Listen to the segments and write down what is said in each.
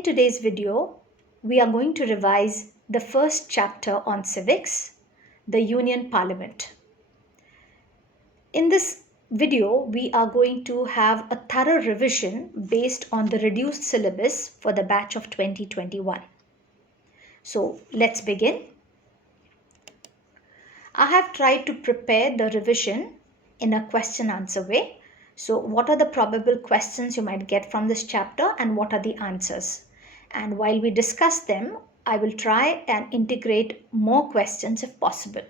In today's video, we are going to revise the first chapter on civics, the Union Parliament. In this video, we are going to have a thorough revision based on the reduced syllabus for the batch of 2021. So let's begin. I have tried to prepare the revision in a question-answer way. So what are the probable questions you might get from this chapter and what are the answers? And while we discuss them, I will try and integrate more questions if possible.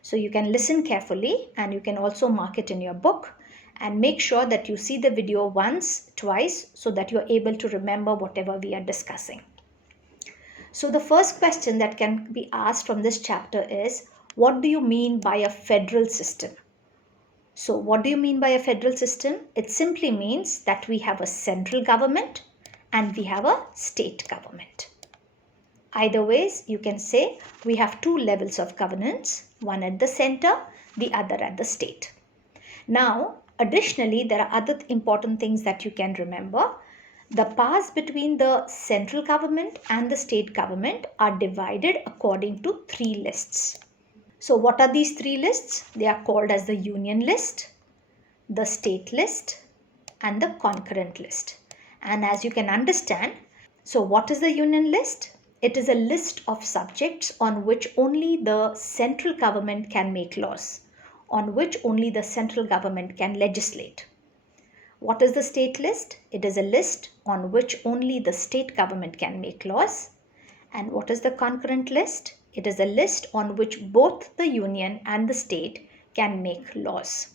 So you can listen carefully and you can also mark it in your book and make sure that you see the video once, twice, so that you're able to remember whatever we are discussing. So the first question that can be asked from this chapter is, what do you mean by a federal system? So what do you mean by a federal system? It simply means that we have a central government and we have a state government. Either ways, you can say we have two levels of governance, one at the center, the other at the state. Now, additionally, there are other important things that you can remember. The powers between the central government and the state government are divided according to three lists. So what are these three lists? They are called as the union list, the state list, and the concurrent list. And as you can understand, so what is the union list? It is a list of subjects on which only the central government can make laws, on which only the central government can legislate. What is the state list? It is a list on which only the state government can make laws. And what is the concurrent list? It is a list on which both the union and the state can make laws.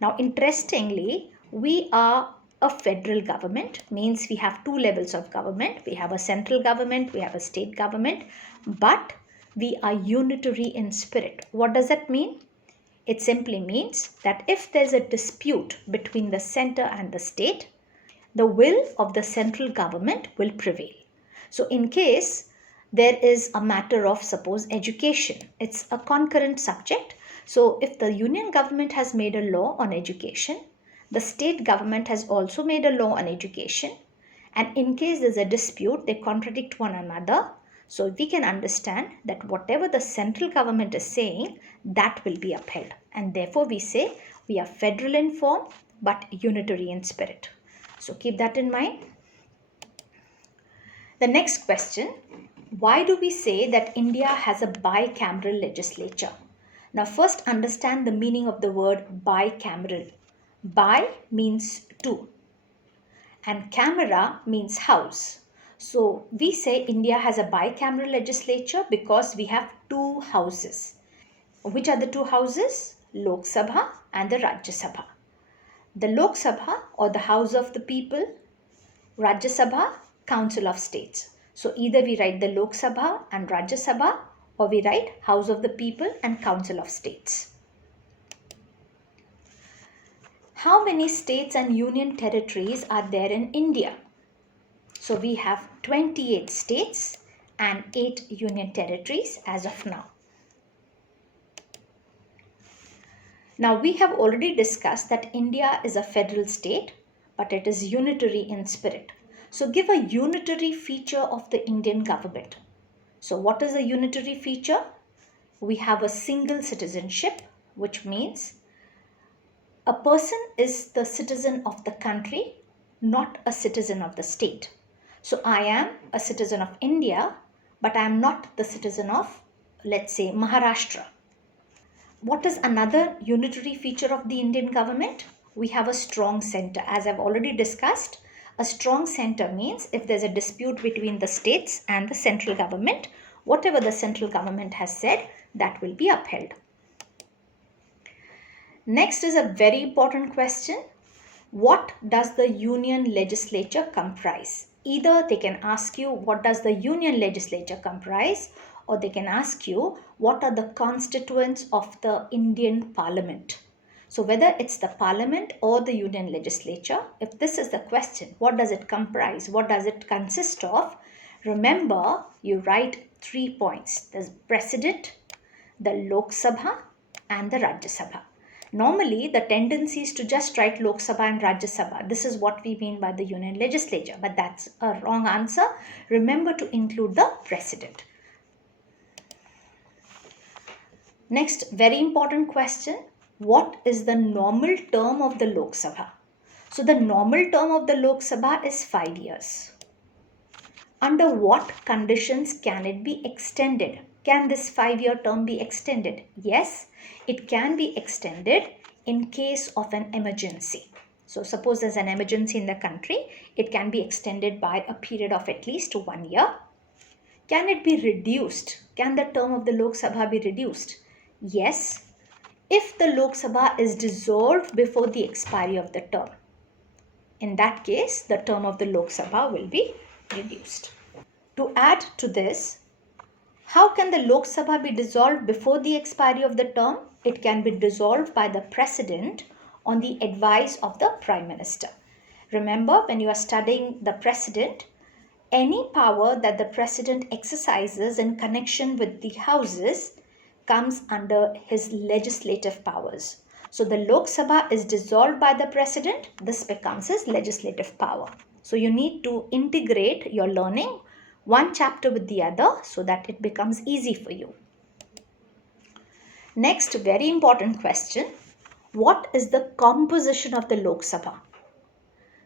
Now, interestingly, we are a federal government, means we have two levels of government. We have a central government, we have a state government, but we are unitary in spirit. What does that mean? It simply means that if there's a dispute between the center and the state, the will of the central government will prevail. So in case there is a matter of, suppose, education, it's a concurrent subject. So if the union government has made a law on education, the state government has also made a law on education, and in case there's a dispute, they contradict one another. So we can understand that whatever the central government is saying, that will be upheld. And therefore we say we are federal in form but unitary in spirit. So keep that in mind. The next question, why do we say that India has a bicameral legislature? Now first understand the meaning of the word bicameral. Bi means two and camera means house. So we say India has a bicameral legislature because we have two houses. Which are the two houses? Lok Sabha and the Rajya Sabha. The Lok Sabha, or the House of the People, Rajya Sabha, Council of States. So either we write the Lok Sabha and Rajya Sabha, or we write House of the People and Council of States. How many states and union territories are there in India? So we have 28 states and 8 union territories as of now. Now we have already discussed that India is a federal state, but it is unitary in spirit. So give a unitary feature of the Indian government. So what is a unitary feature? We have a single citizenship, which means a person is the citizen of the country, not a citizen of the state. So I am a citizen of India, but I am not the citizen of, let's say, Maharashtra. What is another unitary feature of the Indian government? We have a strong center. As I've already discussed, a strong center means if there's a dispute between the states and the central government, whatever the central government has said, that will be upheld. Next is a very important question. What does the Union Legislature comprise? Either they can ask you, what does the Union Legislature comprise? Or they can ask you, what are the constituents of the Indian Parliament? So whether it's the Parliament or the Union Legislature, if this is the question, what does it comprise? What does it consist of? Remember, you write 3 points. There's President, the Lok Sabha and the Rajya Sabha. Normally, the tendency is to just write Lok Sabha and Rajya Sabha. This is what we mean by the Union Legislature, but that's a wrong answer. Remember to include the President. Next, very important question. What is the normal term of the Lok Sabha? So the normal term of the Lok Sabha is 5 years. Under what conditions can it be extended? Can this 5-year term be extended? Yes, it can be extended in case of an emergency. So suppose there's an emergency in the country, it can be extended by a period of at least 1 year. Can it be reduced? Can the term of the Lok Sabha be reduced? Yes, if the Lok Sabha is dissolved before the expiry of the term. In that case, the term of the Lok Sabha will be reduced. To add to this, how can the Lok Sabha be dissolved before the expiry of the term? It can be dissolved by the President on the advice of the Prime Minister. Remember, when you are studying the President, any power that the President exercises in connection with the houses comes under his legislative powers. So the Lok Sabha is dissolved by the President. This becomes his legislative power. So you need to integrate your learning one chapter with the other so that it becomes easy for you. Next, very important question. What is the composition of the Lok Sabha?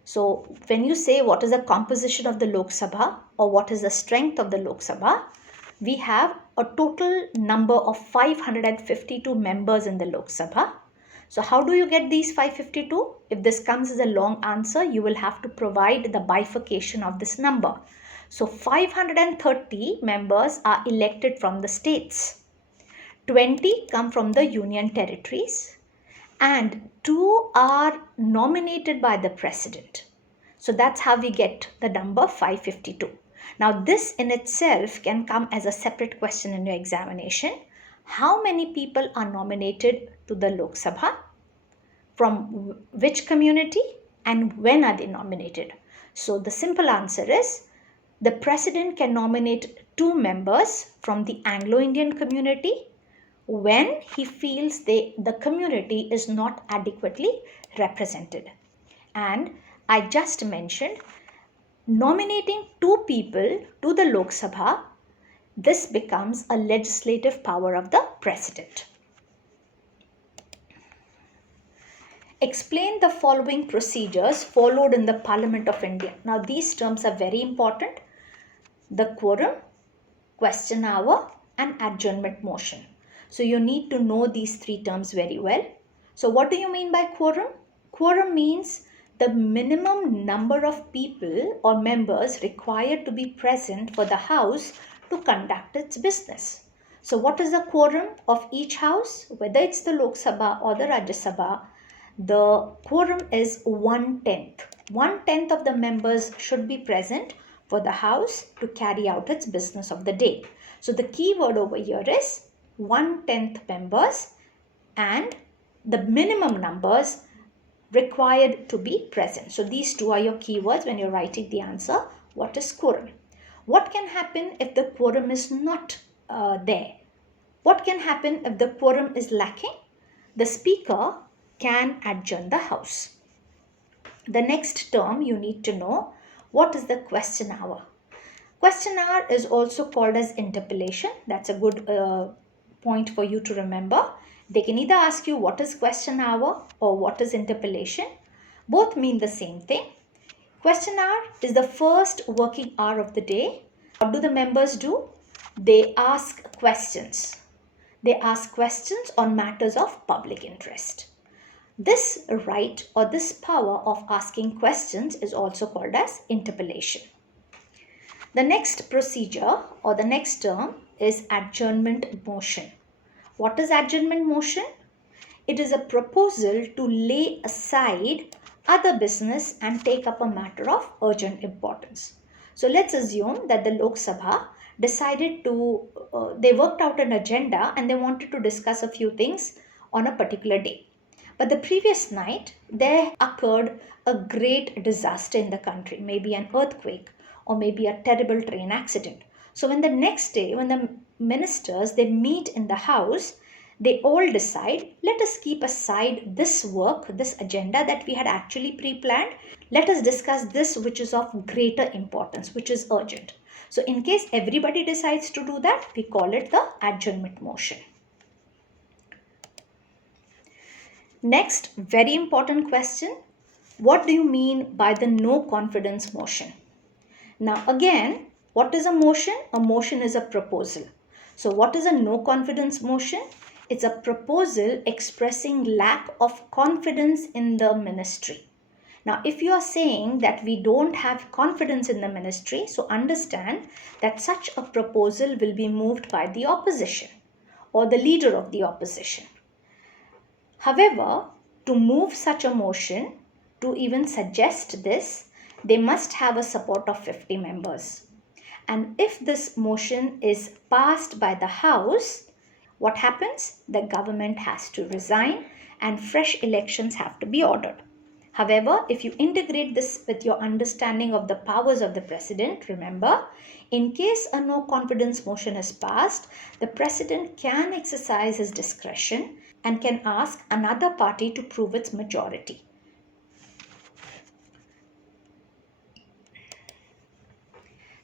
So when you say what is the composition of the Lok Sabha or what is the strength of the Lok Sabha, we have a total number of 552 members in the Lok Sabha. So how do you get these 552? If this comes as a long answer, you will have to provide the bifurcation of this number. So 530 members are elected from the states. 20 come from the union territories and 2 are nominated by the President. So that's how we get the number 552. Now this in itself can come as a separate question in your examination. How many people are nominated to the Lok Sabha? From which community and when are they nominated? So the simple answer is the President can nominate 2 members from the Anglo-Indian community when he feels the community is not adequately represented. And I just mentioned nominating 2 people to the Lok Sabha, this becomes a legislative power of the President. Explain the following procedures followed in the Parliament of India. Now these terms are very important. The quorum, question hour and adjournment motion. So you need to know these 3 terms very well. So what do you mean by quorum? Quorum means the minimum number of people or members required to be present for the House to conduct its business. So what is the quorum of each House? Whether it's the Lok Sabha or the Rajya Sabha, the quorum is 1/10. 1/10 of the members should be present for the House to carry out its business of the day. So the key word over here is 1/10 members and the minimum numbers required to be present. So these 2 are your keywords when you're writing the answer. What is quorum? What can happen if the quorum is not there? What can happen if the quorum is lacking? The Speaker can adjourn the House. The next term you need to know, what is the question hour? Question hour is also called as interpellation. That's a good point for you to remember. They can either ask you what is question hour or what is interpellation. Both mean the same thing. Question hour is the first working hour of the day. What do the members do? They ask questions. They ask questions on matters of public interest. This right or this power of asking questions is also called as interpellation. The next procedure or the next term is adjournment motion. What is adjournment motion? It is a proposal to lay aside other business and take up a matter of urgent importance. So let's assume that the Lok Sabha decided to, they worked out an agenda and they wanted to discuss a few things on a particular day. But the previous night, there occurred a great disaster in the country, maybe an earthquake or maybe a terrible train accident. So when the next day, when the ministers, they meet in the House, They all decide, let us keep aside this work, this agenda that we had actually pre-planned. Let us discuss this which is of greater importance, which is urgent. So in case everybody decides to do that, we call it the adjournment motion. Next, very important question. What do you mean by the no confidence motion? Now again, what is a motion? A motion is a proposal. So what is a no confidence motion? It's a proposal expressing lack of confidence in the ministry. Now, if you are saying that we don't have confidence in the ministry, so understand that such a proposal will be moved by the opposition or the leader of the opposition. However, to move such a motion, to even suggest this, they must have a support of 50 members. And if this motion is passed by the House, what happens? The government has to resign and fresh elections have to be ordered. However, if you integrate this with your understanding of the powers of the president, remember, in case a no confidence motion is passed, the president can exercise his discretion and can ask another party to prove its majority.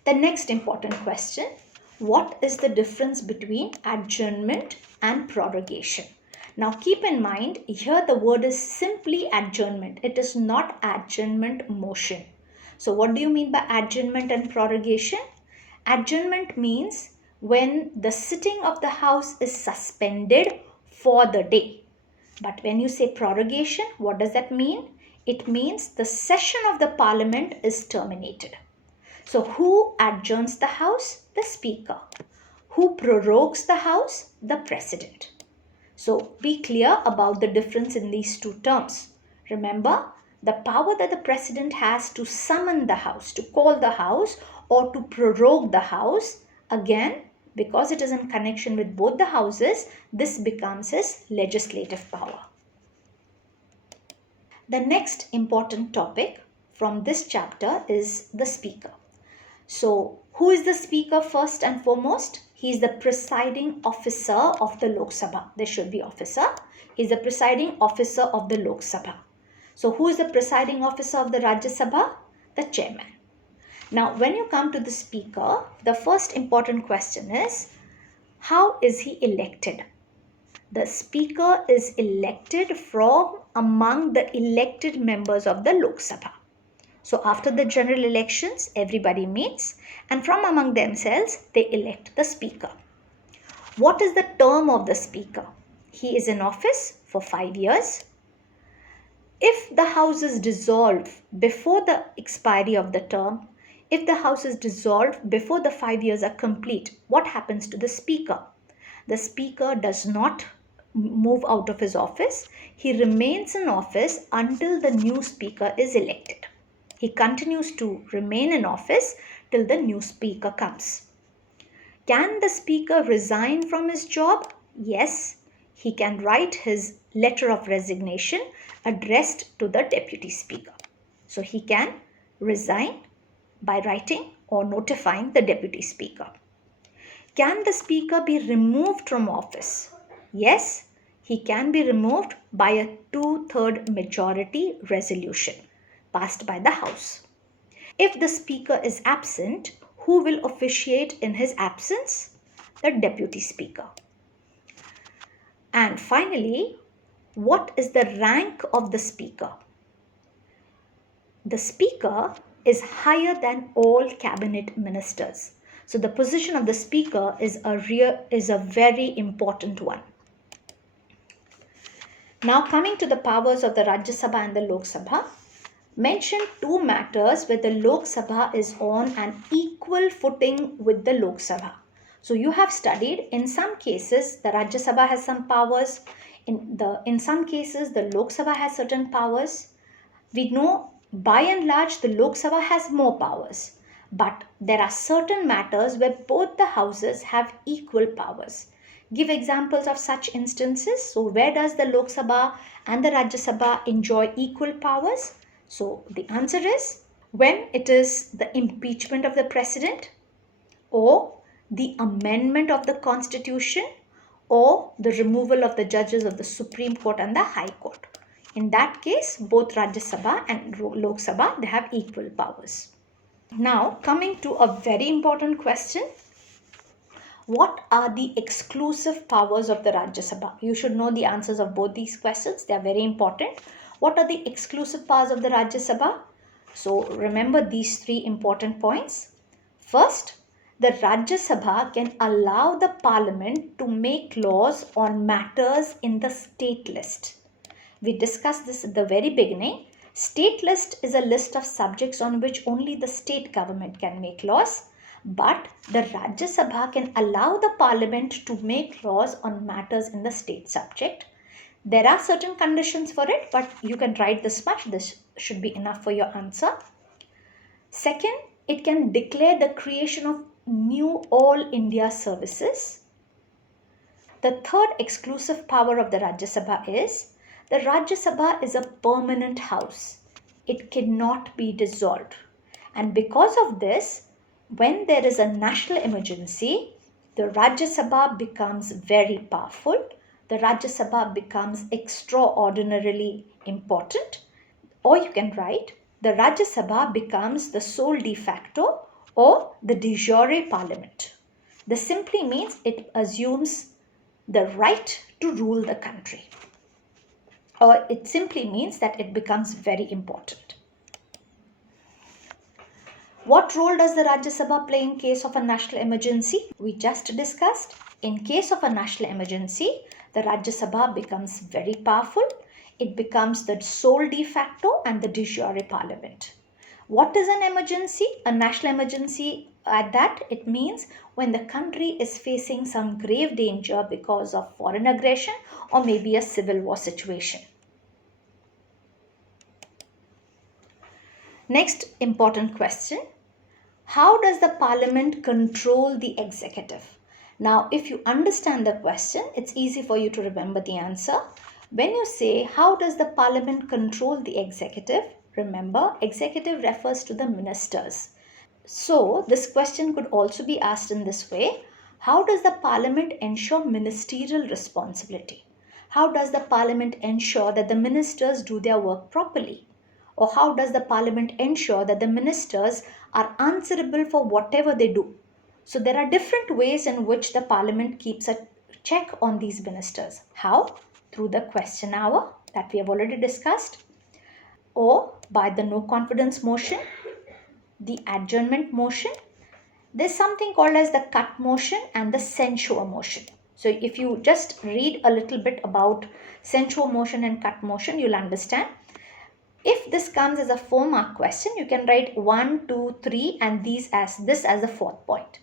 The next important question, what is the difference between adjournment and prorogation? Now keep in mind, here the word is simply adjournment. It is not adjournment motion. So what do you mean by adjournment and prorogation? Adjournment means when the sitting of the House is suspended for the day. But when you say prorogation, what does that mean? It means the session of the Parliament is terminated. So who adjourns the House? The Speaker. Who prorogues the House? The President. So be clear about the difference in these two terms. Remember, the power that the President has to summon the House, to call the House or to prorogue the House, again, because it is in connection with both the houses, this becomes his legislative power. The next important topic from this chapter is the Speaker. So, who is the Speaker first and foremost? He is the presiding officer of the Lok Sabha. There should be officer. He is the presiding officer of the Lok Sabha. So, who is the presiding officer of the Rajya Sabha? The chairman. Now, when you come to the Speaker, the first important question is, how is he elected? The Speaker is elected from among the elected members of the Lok Sabha. So after the general elections, everybody meets and from among themselves, they elect the Speaker. What is the term of the Speaker? He is in office for 5 years. If the House is dissolved before the expiry of the term, if the House is dissolved before the 5 years are complete, what happens to the Speaker? The Speaker does not move out of his office. He remains in office until the new Speaker is elected. He continues to remain in office till the new Speaker comes. Can the Speaker resign from his job? Yes, he can write his letter of resignation addressed to the Deputy Speaker. So he can resign by writing or notifying the Deputy Speaker. Can the Speaker be removed from office? Yes, he can be removed by a 2/3 majority resolution passed by the House. If the Speaker is absent, who will officiate in his absence? The Deputy Speaker. And finally, what is the rank of the Speaker? The Speaker is higher than all cabinet ministers. So the position of the Speaker is a very important one. Now coming to the powers of the Rajya Sabha and the Lok Sabha, mention two matters where the Lok Sabha is on an equal footing with the Lok Sabha. So you have studied, in some cases the Rajya Sabha has some powers, in some cases the Lok Sabha has certain powers. We know by and large the Lok Sabha has more powers, but there are certain matters where both the houses have equal powers. Give examples of such instances. So where does the Lok Sabha and the Rajya Sabha enjoy equal powers? So the answer is when it is the impeachment of the president, or the amendment of the constitution, or the removal of the judges of the Supreme Court and the High Court. In that case, both Rajya Sabha and Lok Sabha, they have equal powers. Now, coming to a very important question. What are the exclusive powers of the Rajya Sabha? You should know the answers of both these questions. They are very important. What are the exclusive powers of the Rajya Sabha? So remember these three important points. First, the Rajya Sabha can allow the Parliament to make laws on matters in the state list. We discussed this at the very beginning. State list is a list of subjects on which only the state government can make laws. But the Rajya Sabha can allow the Parliament to make laws on matters in the state subject. There are certain conditions for it, but you can write this much. This should be enough for your answer. Second, it can declare the creation of new All India services. The third exclusive power of the Rajya Sabha is the Rajya Sabha is a permanent house. It cannot be dissolved. And because of this, when there is a national emergency, the Rajya Sabha becomes very powerful. The Rajya Sabha becomes extraordinarily important. Or you can write, the Rajya Sabha becomes the sole de facto or the de jure parliament. This simply means it assumes the right to rule the country. Or it simply means that it becomes very important. What role does the Rajya Sabha play in case of a national emergency? We just discussed. In case of a national emergency, the Rajya Sabha becomes very powerful. It becomes the sole de facto and the de jure parliament. What is an emergency? A national emergency, at that, it means when the country is facing some grave danger because of foreign aggression or maybe a civil war situation. Next important question. How does the Parliament control the executive? Now, if you understand the question, it's easy for you to remember the answer. When you say, how does the Parliament control the executive? Remember, executive refers to the ministers. So, this question could also be asked in this way. How does the Parliament ensure ministerial responsibility? How does the Parliament ensure that the ministers do their work properly? Or how does the Parliament ensure that the ministers are answerable for whatever they do? So there are different ways in which the Parliament keeps a check on these ministers. How? Through the question hour that we have already discussed, or by the no confidence motion, the adjournment motion. There's something called as the cut motion and the censure motion. So if you just read a little bit about censure motion and cut motion, you'll understand. If this comes as a 4-mark question, you can write 1, 2, 3 and this as the fourth point.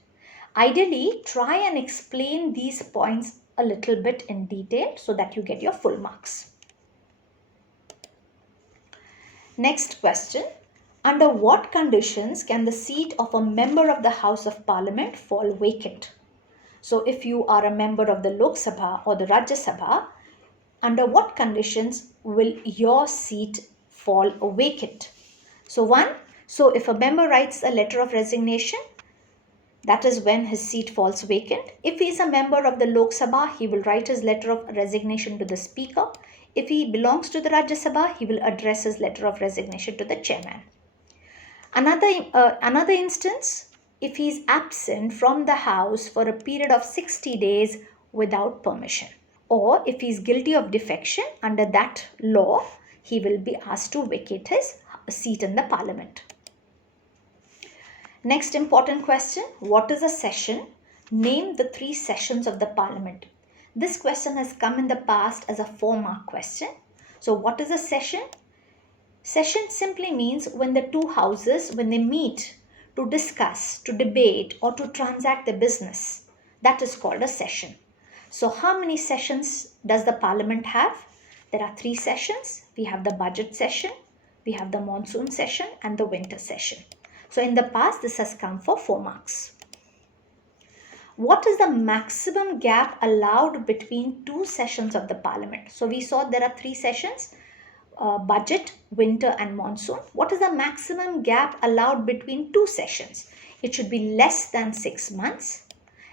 Ideally, try and explain these points a little bit in detail so that you get your full marks. Next question. Under what conditions can the seat of a member of the House of Parliament fall vacant? So if you are a member of the Lok Sabha or the Rajya Sabha, under what conditions will your seat fall vacant? So if a member writes a letter of resignation, that is when his seat falls vacant. If he is a member of the Lok Sabha, he will write his letter of resignation to the Speaker. If he belongs to the Rajya Sabha, he will address his letter of resignation to the chairman. Another instance, if he is absent from the House for a period of 60 days without permission, or if he is guilty of defection, under that law, he will be asked to vacate his seat in the Parliament. Next important question, what is a session? Name the 3 sessions of the Parliament. This question has come in the past as a 4-mark question. So what is a session? Session simply means when the two houses, when they meet to discuss, to debate or to transact their business. That is called a session. So how many sessions does the Parliament have? There are 3 sessions. We have the budget session, we have the monsoon session and the winter session. So in the past, this has come for 4 marks. What is the maximum gap allowed between 2 sessions of the Parliament? So we saw there are 3 sessions, budget, winter and monsoon. What is the maximum gap allowed between 2 sessions? It should be less than 6 months.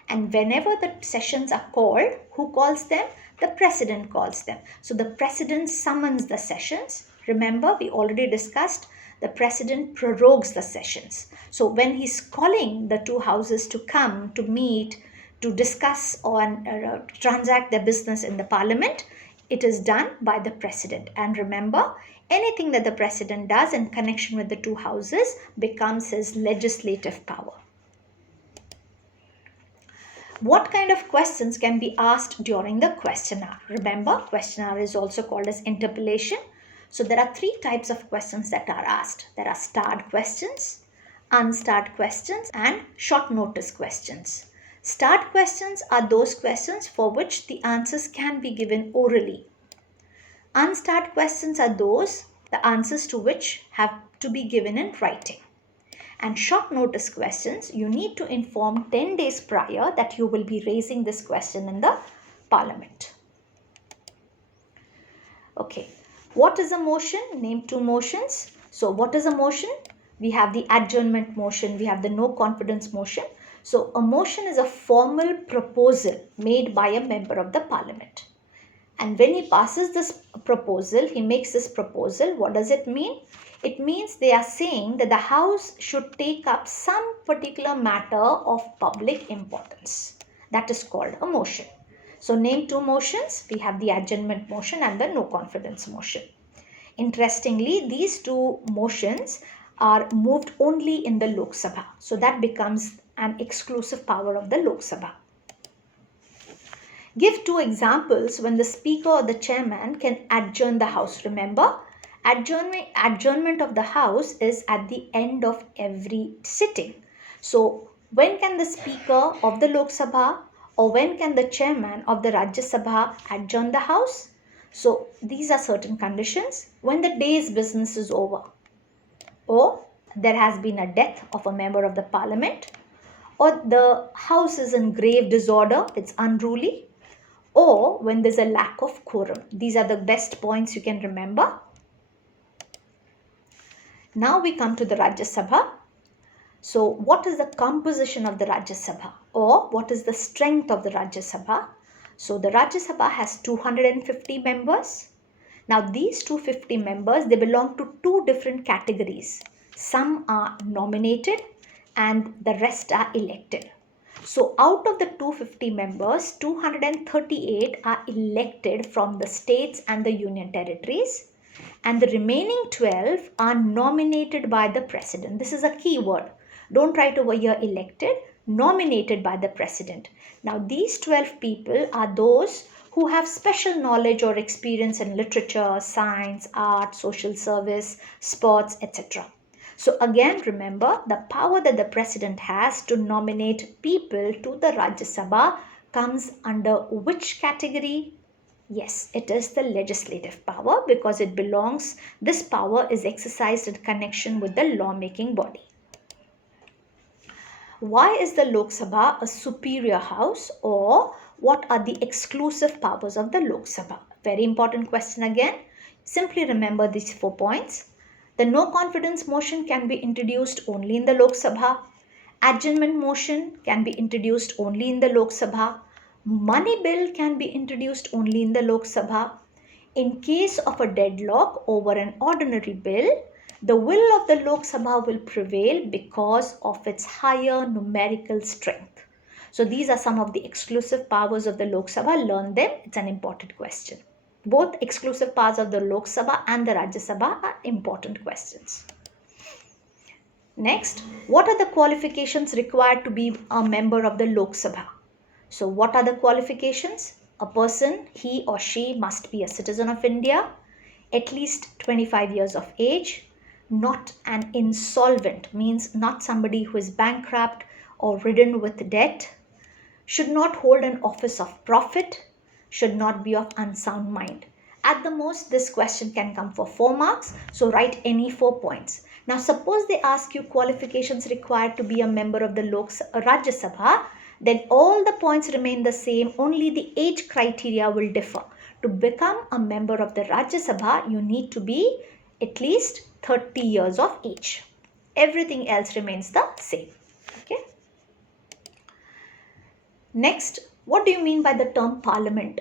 And whenever the sessions are called, who calls them? The president calls them. So the president summons the sessions. Remember, we already discussed the president prorogues the sessions. So when he's calling the two houses to come to meet, to discuss or transact their business in the parliament, it is done by the president. And remember, anything that the president does in connection with the two houses becomes his legislative power. What kind of questions can be asked during the question hour? Remember, question hour is also called as interpellation. So there are three types of questions that are asked. There are starred questions, unstarred questions, and short notice questions. Starred questions are those questions for which the answers can be given orally. Unstarred questions are those, the answers to which have to be given in writing. And short notice questions, you need to inform 10 days prior that you will be raising this question in the parliament. Okay, what is a motion? Name two motions. So what is a motion? We have the adjournment motion, we have the no confidence motion. So a motion is a formal proposal made by a member of the parliament. And when he passes this proposal, he makes this proposal, what does it mean? It means they are saying that the House should take up some particular matter of public importance. That is called a motion. So name two motions. We have the adjournment motion and the no confidence motion. Interestingly, these two motions are moved only in the Lok Sabha. So that becomes an exclusive power of the Lok Sabha. Give two examples when the speaker or the chairman can adjourn the House. Remember, adjournment of the House is at the end of every sitting. So when can the speaker of the Lok Sabha or when can the chairman of the Rajya Sabha adjourn the House? So these are certain conditions. When the day's business is over, or there has been a death of a member of the parliament, or the House is in grave disorder, it's unruly, or when there's a lack of quorum. These are the best points you can remember. Now we come to the Rajya Sabha. So what is the composition of the Rajya Sabha, or what is the strength of the Rajya Sabha? So the Rajya Sabha has 250 members. Now these 250 members, they belong to two different categories. Some are nominated and the rest are elected. So out of the 250 members, 238 are elected from the states and the union territories, and the remaining 12 are nominated by the president. This is a key word. Don't write over here elected, nominated by the president. Now these 12 people are those who have special knowledge or experience in literature, science, art, social service, sports, etc. So again, remember, the power that the president has to nominate people to the Rajya Sabha comes under which category? Yes, it is the legislative power, because it belongs, this power is exercised in connection with the lawmaking body. Why is the Lok Sabha a superior house, or what are the exclusive powers of the Lok Sabha? Very important question again. Simply remember these 4 points. The no confidence motion can be introduced only in the Lok Sabha. Adjournment motion can be introduced only in the Lok Sabha. Money bill can be introduced only in the Lok Sabha. In case of a deadlock over an ordinary bill, the will of the Lok Sabha will prevail because of its higher numerical strength. So these are some of the exclusive powers of the Lok Sabha. Learn them. It's an important question. Both exclusive powers of the Lok Sabha and the Rajya Sabha are important questions. Next, what are the qualifications required to be a member of the Lok Sabha? So what are the qualifications? A person, he or she must be a citizen of India, at least 25 years of age, not an insolvent, means not somebody who is bankrupt or ridden with debt, should not hold an office of profit, should not be of unsound mind. At the most, this question can come for 4 marks, so write any 4 points. Now suppose they ask you qualifications required to be a member of the Rajya Sabha, then all the points remain the same, only the age criteria will differ. To become a member of the Rajya Sabha, you need to be at least 30 years of age. Everything else remains the same. Okay. Next, what do you mean by the term parliament?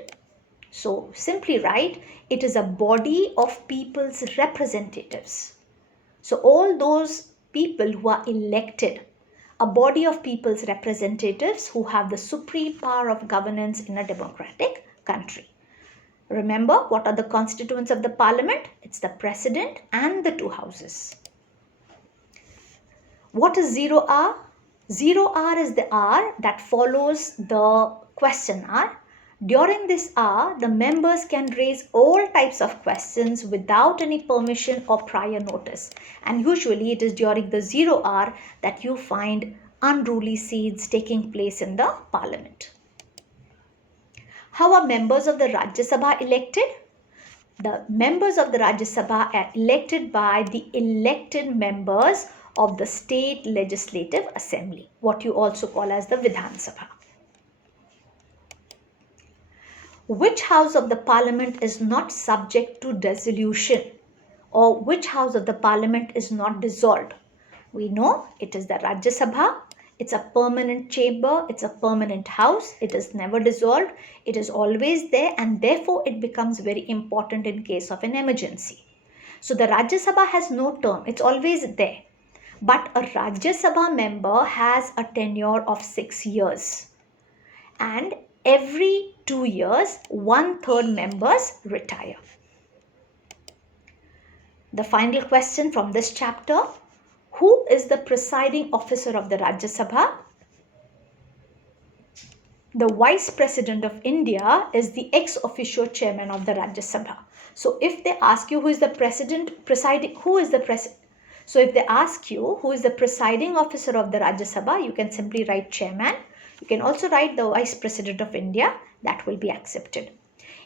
So simply write, it is a body of people's representatives. So all those people who are elected, a body of people's representatives who have the supreme power of governance in a democratic country. Remember, what are the constituents of the parliament? It's the president and the two houses. What is 0 hour? 0 hour is the hour that follows the question hour. During this hour, the members can raise all types of questions without any permission or prior notice. And usually it is during the 0 hour that you find unruly scenes taking place in the parliament. How are members of the Rajya Sabha elected? The members of the Rajya Sabha are elected by the elected members of the state legislative assembly, what you also call as the Vidhan Sabha. Which house of the parliament is not subject to dissolution, or which house of the parliament is not dissolved? We know it is the Rajya Sabha. It's a permanent chamber, it's a permanent house, it is never dissolved, it is always there, and therefore it becomes very important in case of an emergency. So the Rajya Sabha has no term, it's always there. But a Rajya Sabha member has a tenure of 6 years. And every 2 years, 1/3 members retire. The final question from this chapter: who is the presiding officer of the Rajya Sabha? The Vice President of India is the ex officio chairman of the Rajya Sabha. So if they ask you who is the So if they ask you who is the presiding officer of the Rajya Sabha, you can simply write chairman. You can also write the Vice President of India. That will be accepted.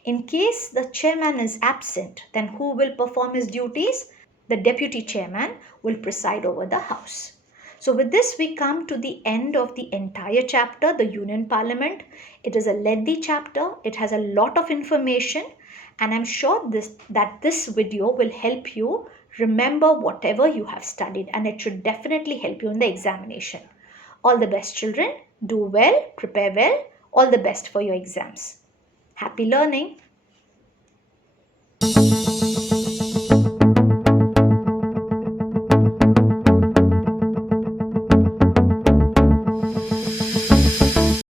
In case the chairman is absent, then who will perform his duties? The deputy chairman will preside over the house. So with this, we come to the end of the entire chapter, the Union Parliament. It is a lengthy chapter. It has a lot of information, and I'm sure that this video will help you remember whatever you have studied, and it should definitely help you in the examination. All the best, children. Do well, prepare well. All the best for your exams. Happy learning.